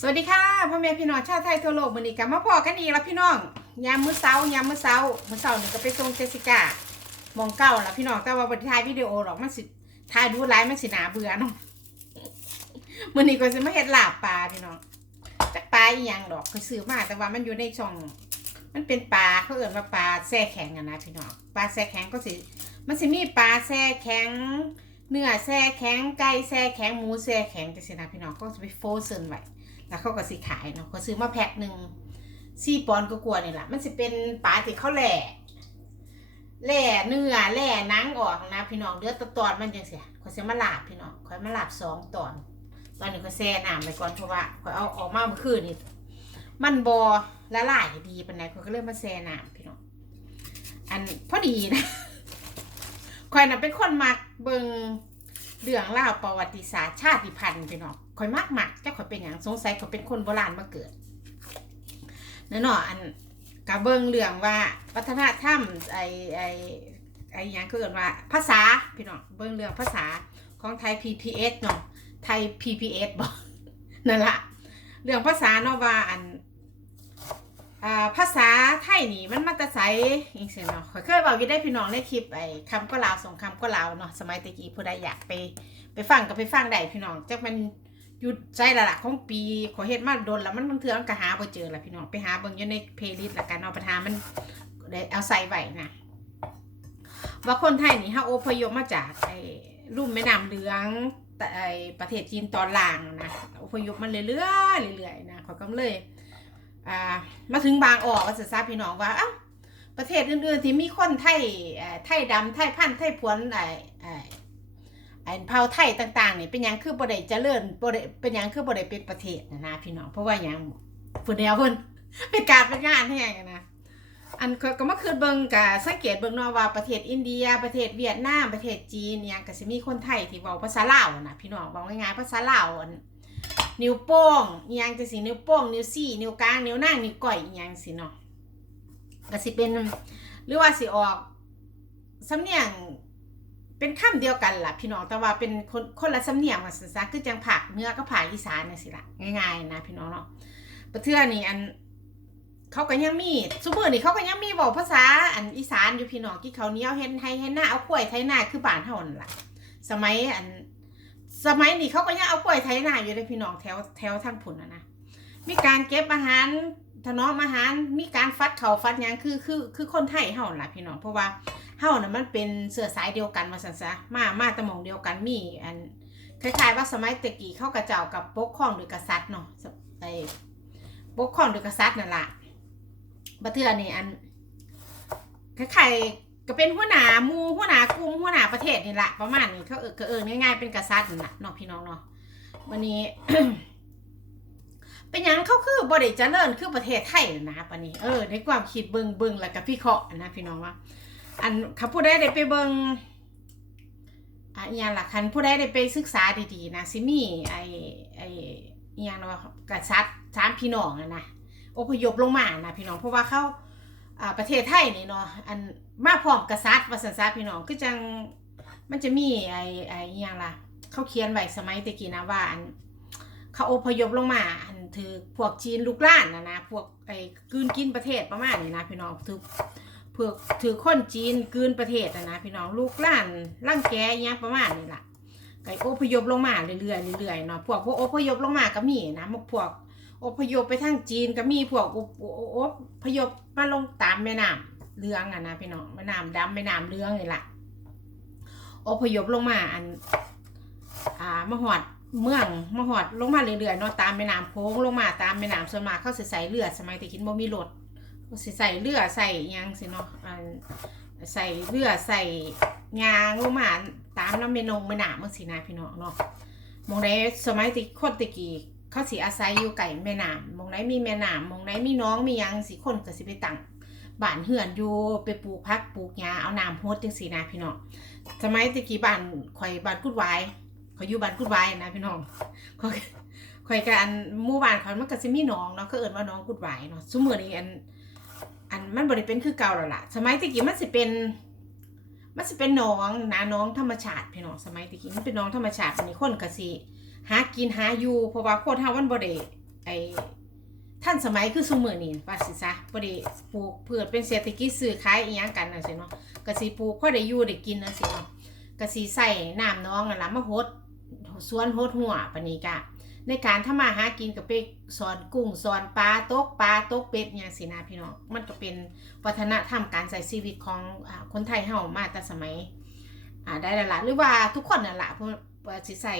สวัสดีค่ะพ่อแม่พี่น้องชาวไทยทั่วโลกมือนี้ก็มาพอกันอีกแล้วพี่น้องยามมื้อเช้ายามมื้อเช้ามื้อเช้านี่ก็ไปส่งเจสิก้ามองเก้าแล้วพี่น้องแต่ว่าบ่ได้ายวิดีโอหรอกมันสิถ่ายดูหลายมันสิน่าเบื่อเนาะมือนี้ก็สิมาเฮ็ดลาบปลาพี่น้องจักปลาอีหยังดอกเคยซื้อมาแต่ว่ามันอยู่ในช่อง มันเป็นปลาเขาเอิ้นว่าปลาแช่แข็งอะนะพี่น้องปลาแช่แข็งก็สิมันสิมีปลาแช่แข็งเนื้อแช่แข็งไก่แช่แข็งหมูแช่แข็งจังซี่นะพี่น้องก็จะไปโฟเซนไว้ แล้วเขาก็สิขายเนาะเขาซื้อมาแพ็คหนึ่งสี่ปอนก็กลัวนี่แหละมันสิเป็นปลาที่เขาแหล่แหล่เนื้อแหล่นังออกนะ พี่น้องเดือดตอนมันจังเสียเขาซื้อมาลาบพี่น้องเขามาลาบสองตอน ตอนนี้เขาแช่น้ำไปก่อนเพราะว่าเขาเอาออกมาเมื่อคืนนี่มันบอละลายดีปานไหนเขาก็เลยมมาแช่น้ำพี่น้องอันพอดีนะคอยน่ะเป็นคนมักเบิง เรื่องเล่าวประวัติศาสตร์ชาติพันธุ์พี่น้องคอยมักมักแต่คอยเป็นอย่างสงสัยเขาเป็นคนโบราณมาเกิดนั่นเนาะอันกะเบิงเรื่องว่าวัฒนธรรมไอไอไอหยังก็เกิดว่าภาษาพี่น้องเบิงเรื่องภาษาของไทย PPS เนาะไทย PPS บอกนั่นละเรื่องภาษาเนาะว่าอัน ภาษาไทยนี่มันมาแตะไสอีกเสียเนาะขอยเคยบอกอยู่ได้พี่น้องในคลิปไอ้คำก็ลาวสองคำก็ลาวเนาะสมัยตะกี้ผู้ใดอยากไป ไปฟังก็ไปฟังได้พี่น้องจักมันหยุดใจละละของปีขอเฮ็ดมาโดนแล้วมันบางเทื่อมันก็หาบ่เจอละพี่น้องไปหาเบิ่งอยู่ในเพลย์ลิสต์ละกันเอาไปหามันได้เอาใส่ไว้นะว่าคนไทยนี่เฮาอพยพมาจากไอ้ลุ่มแม่น้ำเหลืองแต่ไอ้ประเทศจีนตอนล่างนะอพยพมันเรื่อยๆเรื่อยๆนะเขาก็เลย อ่ามาถึงบางออกก็จะทราบพี่น้องว่าอ้าประเทศอื่นๆที่มีคนไท่ไทยดำไทยพันธุ์ไทยพวนไอ้ไอ้ไอ้เผ่าไทยต่างๆนี่เป็นหยังคือบ่ได้เจริญบ่ได้เป็นหยังคือบ่ได้เป็นประเทศนะนะพี่น้องเพราะว่าหยังเพิ่นแนวเพิ่นเป็นการเป็นงานแท้กันนะอันก็มาคือเบิ่งกะสังเกตเบิ่งเนาะว่าประเทศอินเดีย ประเทศเวียดนามประเทศจีนเนี่ยก็สิมีคนไทยที่เว้าภาษาลาวนะพี่น้องเว้าง่ายๆภาษาลาวอั นิ้วโป้งอีหยังจะสินิ้วโป้งนิ้วซี่นิ้วกลางนิ้วนางนิ้วก้อยอีหยังสิเนาะก็สิเป็นหรือว่าสิออกสำเนียงเป็นคำเดียวกันล่ะพี่น้องแต่ว่าเป็นคนคนละสำเนียงว่าซะซะคือจังภาคเนื้อกับภาอีสานนี่สิละง่ายๆนะพี่น้องเนาะประเทือนี่อันเขาก็ยังมีซุมื้อนี่เขาก็ยังมีเว้าภาษาอันอีสานอยู่พี่น้องที่เขาเนี้ยเฮ็ดให้ให้หน้าเอากล้วยไถนาคือบ้านเฮานั่นล่ะ สมัยอัน สมัยนี้เขาก็ยังเอากล้วยไถนาอยู่เลยพี่น้องแถวแถวทางผุนนะนะมีการเก็บอาหารถนอมอาหารมีการฟัดเขาฟัดยังคือคือคือคนไทยเฮาล่ะพี่น้องเพราะว่าเฮาน่ะมันเป็นเสื้อสายเดียวกันมาสันซะมามาตะหมองเดียวกันมีอันคล้ายๆว่าสมัยตะกี้เขากระเจ้ากับปกครองโดยกษัตริย์เนาะไอ้ปกครองโดยกษัตริย์นั่นล่ะบัดเทื่อนี่อันคล้ายๆ ก็เป็นหัวหน้าหมูหัวหน้ากลุ่มหัวหน้าประเทศนี่แหละประมาณนี้เขาเออเออง่ายๆเป็นกษัตริย์นั่นล่ะเนาะพี่น้องเนาะวันนี้ เป็นยังเขาคือบริเจริญคือประเทศไทยนะนะปานนี้เออในความคิดเบิงเบิงแล้วก็พี่เคาะนะพี่น้องว่า อันเขาผู้ใดได้ไปเบิงอะอย่างหลักคันผู้ใดได้ไปศึกษาดีๆนะซิมีไอไออย่างนะว่ากษัตริย์สามพี่น้องอะนะอพยพลงมานะพี่น้องเพราะว่าเขาอ่าประเทศไทยนี่เนาะอัน มาพร้อมกษัตริย์ว่าสันซาพี่น้องคือจังมันจะมีไอ้ไออย่างล่ะ เขาเขียนไว้สมัยตะกี้นะว่าอันเขาอพยพลงมาอันถือพวกจีนลูกล้านนะนะพวกไอ้กืนกินประเทศประมาณนี้นะพี่น้องถือพวกถือคนจีนกืนประเทศนะนะพี่น้องลูกล้านร่างแกอหยังประมาณนี้ล่ะไก่อพยพลงมาเรื่อยๆเรื่อยๆเนาะพวกพวกอพยพลงมาก็มีนะพวกอพยพไปทางจีนก็มีพวกอพยพมาลงตามแม่น้ำ เรืองอะนะพี่น้องแม่น้ำดำแม่น้ำเรืองนี่แหละอพยพลงมาอัน อ่ามหอดเมืองมหอดลงมาเรื่อยๆเนาะตามแม่น้ำโค้งลงมาตามแม่น้ำส่วนมากเขาสิใส่เรือดสมัยแตะกินบ่มีรถเขาสิใส่เรือดใส่ยังสิเนาะอันใส่เรือดใส่ยางลงมาตามน้ำแม่นงแม่น้ำมันสินะพี่น้องเนาะมองใดสมัยตะคนตะกี้เขาสิอาศัยอยู่ไก่แม่น้ำมองใดมีแม่น้ำมองใดมีน้องมียังสิคนก็สิไปตั้ง บ้านเฮือนอยู่ไปปลูกพักปลูกหญ้าเอาน้ำโฮดจังซี่นะพี่น้องสมัยตะกี้บ้านข่อยบ้านกุดหวายเขาอยู่บ้านกุดไว้นะพี่น้องข่อยข่อยกับอันหมู่บ้านเขามันก็สิมีน้องเนาะเขาเอิ้นว่าน้องกุดไว้เนาะซุมื้อนี้อันอันมันบ่ได้เป็นคือเก่าแล้วล่ะ สมัยตะกี้มันสิเป็นมันสิเป็นน้องนะน้องธรรมชาติพี่น้องสมัยตะกี้มันเป็นน้องธรรมชาติอันนี้คนก็สิหากินหาอยู่เพราะว่าโคนเฮามันบ่ได้ไอ ท่านสมัยคือสมือนี่ว่าสิซะบ่ได้ปลูกเพื่อเป็นเศรษฐกิจซื้อขายอีหยังกันน่ะสิเนาะก็สิปลูกพอได้อยู่ได้กินน่ะสิเนาะก็สิใส่น้ำน้องนั่นล่ะมาหดสวนหดหัวปานนี้กะในการทำมาหากินกับไปสอนกุ้งสอนปลาตกปลาตกเป็ดอย่างสินะพี่น้องมันก็เป็นวัฒนธรรมการใช้ชีวิตของคนไทยเฮามาแต่สมัยอ่าได้ละละหรือว่าทุกคนนั่นละเพราะว่าสิใส่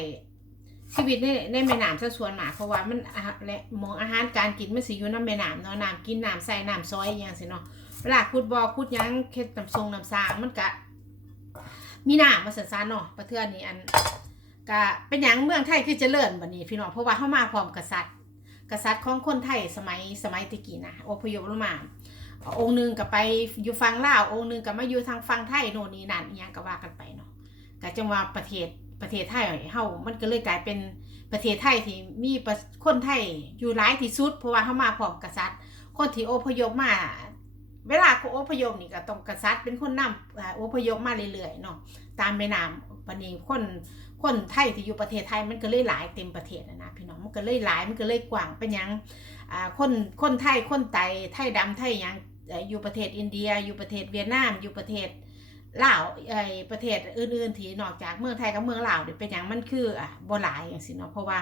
ชีวิตในในแม่น้ำซะส่วนมากเพราะว่ามันอาหารและหมองอาหารการกินมันสิอยู่น้ำแม่น้ำเนาะน้ำกินน้ำใส่น้ำซอยอหย่างสิเนาะเวลาขุดบ่อขุดหยังเฮ็ดน้ำทรงน้ำสร้างมันก็มีน้ำมาสันซานเนาะประเทือนนี้อันก็เป็นอย่างเมืองไทยคือเจริญบัดนี้พี่น้องเพราะว่าเข้ามาพร้อมกษัตริย์ กษัตริย์ของคนไทยสมัยสมัยตะกี้นะอพยพลงมา องค์หนึ่งก็ไปอยู่ฝั่งลาวองค์หนึ่งก็มาอยู่ทางฝั่งไทยโน่นนี่นั่นอหยังก็ว่ากันไปเนาะก็จังว่าประเทศ ประเทศไทยเฮามันก็เลยกลายเป็นประเทศไทยที่มีคนไทยอยู่หลายที่สุด เพราะว่าเขามาพร้อมกษัตริย์ คนที่อพยพมา เวลาเขาอพยพนี่ก็ต้องกษัตริย์เป็นคนนำอ่าอพยพมาเรื่อยๆเนาะตามแม่น้ำปานีคนคนไทยที่อยู่ประเทศไทยมันก็เลยหลายเต็มประเทศนะนะพี่น้องมันก็เลยหลายมันก็เลยกว้างเป็นยังคนคนไทยคนไตไทยดำไทยยังอยู่ประเทศอินเดีย อยู่ประเทศเวียดนามอยู่ประเทศ ลาวไอ้ประเทศอื่นๆที่นอกจากเมืองไทยกับเมืองลาวเนี่ยเป็นหยังมันคืออะบ่หลายอย่างสิเนาะเพราะว่า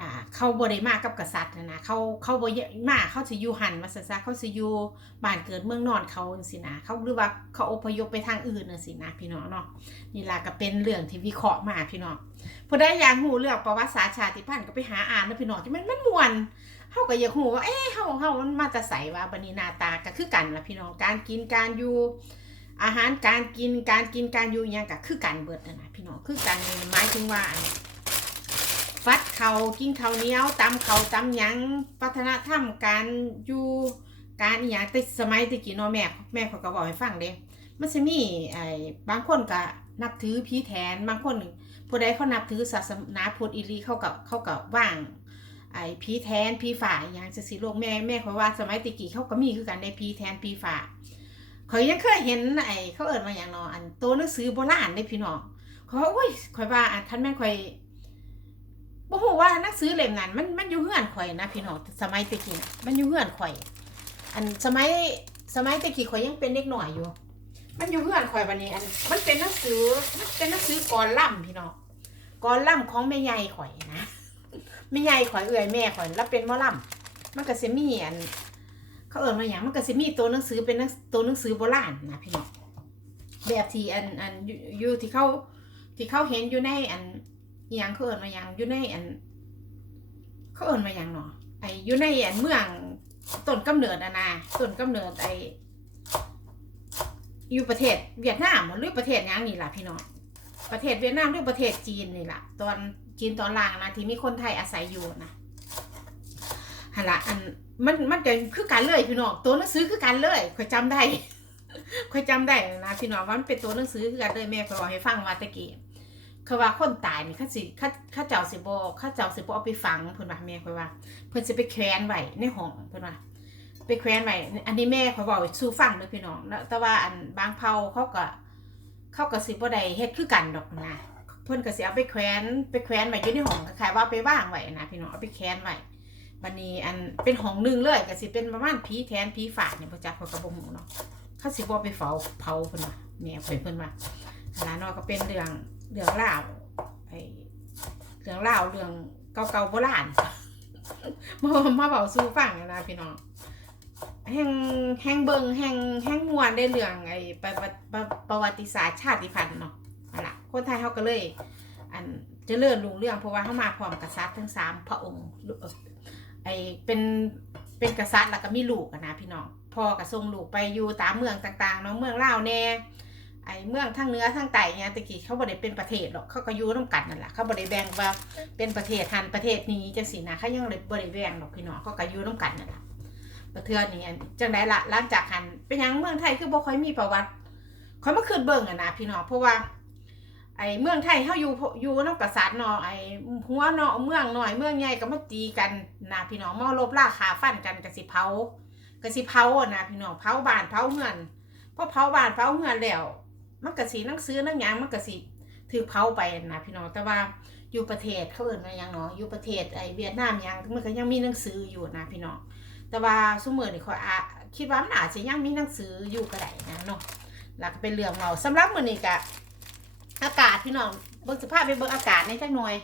อ่าเขาบ่ได้มากกับกษัตริย์นะนะเขาเขาบ่มากเขาสิอยู่หันมาซะซะเขาสิอยู่บ้านเกิดเมืองนอนเขาจังซี่นะเขาหรือว่าเขาอพยพไปทางอื่นจังซี่นะพี่น้องเนาะนี่ล่ะก็เป็นเรื่องที่วิเคราะห์มาพี่น้องผู้ใดอยากรู้เรื่องประวัติศาสตร์ชาติพันธุ์ก็ไปหาอ่านนะพี่น้องที่มันมันม่วนเฮาก็อยากรู้ว่าเอ๊ะเฮาเฮามันมาแต่ไสว่าบัดนี้หน้าตาก็คือกันล่ะพี่น้องการกินการอยู่ อาหารการกินการกินการอยู่อหยังก็คือกันเบิดนะพี่น้องคือกันหมายถึงว่าฟัดเขากินเขาเหนียวตำเขาตำยังวัฒนธรรมการอยู่การอีหยังแต่สมัยตะกี้เนาะแม่แม่เขาก็บอกให้ฟังเด้มันจะมีไอ้บางคนก็นับถือผีแทนบางคนผู้ใดเขานับถือศาสนาพุทธอีหลีเขากับเขากับว่าง ไอ้ผีแทนผีฝ่ายอย่างจะสิโลกแม่แม่เขาว่าสมัยตะกี้เขาก็มีคือกันในผีแทนผีฝ่าเขายังเคยเห็นไอ้เขาเอิ้นมาอย่างนาะอันตัวหนังสือโบราณได้พี่น้องเขาว่าโอ้ยข่อยว่าอันคันแม่ข่อยบ่ฮู้ว่าหนังสือเล่มนั้นมันมันอยู่เฮือนข่อยนะพี่น้องสมัยตะกี้มันอยู่เฮือนข่อย อันสมัยสมัยตะกี้ข่อยยังเป็นเด็กหน่อยอยู่ มันอยู่เพื่อนข่อยวันนี้ อัน มันเป็นหนังสือมันเป็นหนังสือกรล่ำพี่น้องกรล่ำของแม่ใหญ่ข่อยนะแม่ใหญ่ข่อยเอื่อยแม่ข่อยแล้วเป็นมอล่ำมันก็สิมีอัน เขาเอิ้นมาอย่างมันก็สิมีตัวหนังสือเป็นตัวหนังสือโบราณนะพี่น้องแบบที่อันอันอยู่ที่เขาที่เขาเห็นอยู่ในอันอย่างเขาเอิ้นมาอย่างอยู่ในอันเขาเอิ้นมาอย่างเนาะไออยู่ในอันเมืองต้นกำเนิดอะนะต้นกำเนิดไออยู่ประเทศเวียดนามหรือประเทศยังนี่ล่ะพี่น้องประเทศเวียดนามหรือประเทศจีนนี่ล่ะตอนจีนตอนล่างนะที่มีคนไทยอาศัยอยู่นะ ฮะละอันมันมันจะคือกันเลื่อยพี่น้องตัวหนังสือคือกันเลยค่อยจำได้คอยจำได้นะพี่น้องว่ามันเป็นตัวหนังสือคือกันเลื่อยแม่เคยบอกให้ฟังว่าตะกี้เขาว่าคนตายนี่เขาสิเขาเขาเจ้าสิบ่เขาเจ้าสิบ่เอาไปฝังเพิ่นว่าแม่คอยว่า เพิ่นสิไปแขวนไว้ในห้องเพิ่นว่าไปแขวนไว้อันนี้แม่เขาบอกสู้ฟังเลยพี่น้องแล้วแต่ว่าอันบางเผาเขาก็เขาก็สิบ่ได้เฮ็ดคือกันดอกนะเพิ่นก็สิเอาไปแขวนไปแขวนไว้อยู่ในห้องคล้ายๆว่าไปว่างไว้นะพี่น้องเอาไปแขวนไว้ บัดนี้อันเป็นห้องหนึงเลยก็สิเป็นประมาณผีแทนผีฝาดเนี่ยบ่จักเขาก็บ่ฮู้เนาะเขาสิบ่าไปเผาเผาเพิ่นว่าแม่เพิ่นเพิ่นว่าหลานเนาะก็เป็นเรื่องเรื่องราไอ้เรื่องราเรื่องเก่าๆโบราณมามาเว้าสู่ฟังนะพี่น้องแห่งแห่งเบิงแห่งแห่งมวนได้เรื่องไอ้ประวัติประประวัติศาสตร์ชาติพันธุ์เนาะนั่นละคนไทยเขาก็เลย อันจะเจริญรุ่งเรืองเพราะว่าเขามาพร้อมกษัตริย์ทั้งสามพระองค์ ไอ้เป็นเป็นกษัตริย์แล้วก็มีลูกนะพี่น้องพ่อก็ส่งลูกไปอยู่ตามเมืองต่างๆเนาะเมืองลาวแน่ไอ้เมืองทั้งเนื้อทั้งใต้เนี่ยตะกี้เขาบ่ได้เป็นประเทศหรอกเขาก็อยู่ร่วมกันนั่นแหละเขาบ่ได้แบ่งว่าเป็นประเทศหันประเทศนี้จังซี่นะเขายังบ่ได้แบ่งหรอกพี่น้องเขาก็อยู่ร่วมกันนั่นแหละประเทือนี่จังไดละหลังจากหันเป็นยังเมืองไทยคือบ่ค่อยมีประวัติค่อยมาคืนเบิ่งอะนะพี่น้องเพราะว่า ไอ้เมืองไทยเฮาอยู่อยู่นำกษัตริย์เนาะไอ้หัวเนาะเมืองหน้อยเมืองใหญ่ก็มาตีกันนะพี่น้องมาลบราคาฟันกันก็สิเผาก็สิเผาอะนะพี่น้องเผาบ้านเผาเมืองพอเผาบ้านเผาเมืองแล้วมันก็สิหนังสือนังยังมันก็สิถูกเผาไปนะพี่น้องแต่ว่าอยู่ประเทศเขาเอิ้นว่ายังเนาะอยู่ประเทศไอ้เวียดนามยังมันก็ยังมีหนังสืออยู่นะพี่น้องแต่ว่าซุมื้อนี่ข้ออะคิดว่ามันอาจจะยังมีหนังสืออยู่ก็ได้นะเนาะแล้วก็เป็นเรื่องเราสำหรับมื้อนี้ก็ อากาศพี่น้องเบิ่งสภาพไปเบิ่งอากาศในจักหน่อย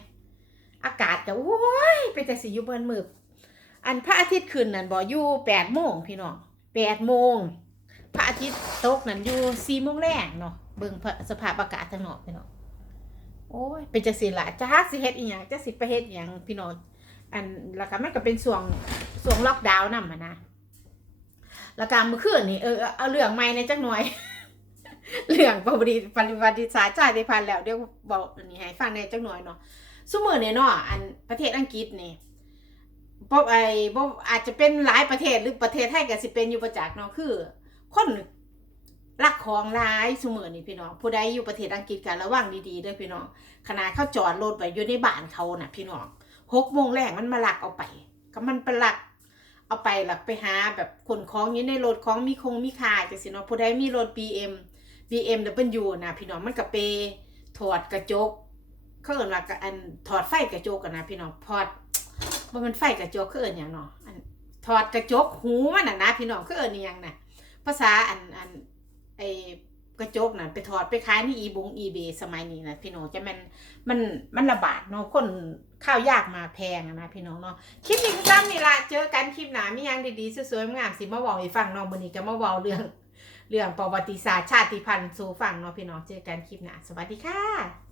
อากาศก็โอ้ยเป็นแต่สิอยู่เบิ่นมืดอันพระอาทิตย์ขึ้นนั่นบ่อยู่8โมงพี่น้อง8โมงพระอาทิตย์ตกนั่นอยู่4โมงแรงเนาะเบิ่งพระสภาพอากาศทางนอกพี่น้องโอ้ยเป็นจังซี่ล่ะจักสิเฮ็ดอีหยังจักสิไปเฮ็ดอีหยังพี่น้องอันแล้วก็มันก็เป็นช่วงช่วงล็อกดาวน์นำอะนะแล้วก็มื้อคืนนี่เออเอาเรื่องใหม่ในจักหน่อย เรื่องประวัติประวัติศาสตร์ชาติพันธุ์แล้วเดี๋ยวบอกอันนี้ให้ฟังในจักหน่อยเนาะซุมื้อนี่ยเนาะอันประเทศอังกฤษเนี่ยบ่ไอ้บ่อาจจะเป็นหลายประเทศหรือประเทศไทยก็สิเป็นอยู่ประจักษ์เนาะคือ คนรักของหลายซุมื้อนี่พี่น้องผู้ใดอยู่ประเทศอังกฤษก็ระวังดีๆด้อพี่น้องขนาดเขาจอดรถไว้อยู่ในบ้านเขาน่ะ พี่น้องหกโมงแรกมันมาลักเอาไปก็มันไปลัก เอาไปหลักไปหาแบบขนของอยู่ในรถของมีคงมีค่าจังซี่เนาะผู้ใดมีรถ BM BMW นะพี่น้องมันก็ไปถอดกระจกเขาเอิ้นว่าก็อันถอดไฟกระจกกันนะพี่น้องถอดบ่มันไฟกระจกคือเอิ้นหยังเนาะอันถอดกระจกหูมันน่ะนะพี่น้องคือเอิ้นอิหยังน่ะภาษาอันอันไอกระจกน่ะไปถอดไปขายในอีบงอีเบสมัยนี้นะพี่น้องจะมันมันมันระบาดเนาะคนข้าวยากมาแพงนะพี่น้องเนาะคลิปนี้ก็ซ้ำนี่ละเจอกันคลิปหนามียังดีๆสวยๆงามสิมาเว้าให้ฟังนาะมื้อนี้ก็มาเว้าเรื่อง เรื่องประวัติศาสตร์ชาติพันธุ์สู่ฟังเนาะพี่น้องเจอกันคลิปหน้าสวัสดีค่ะ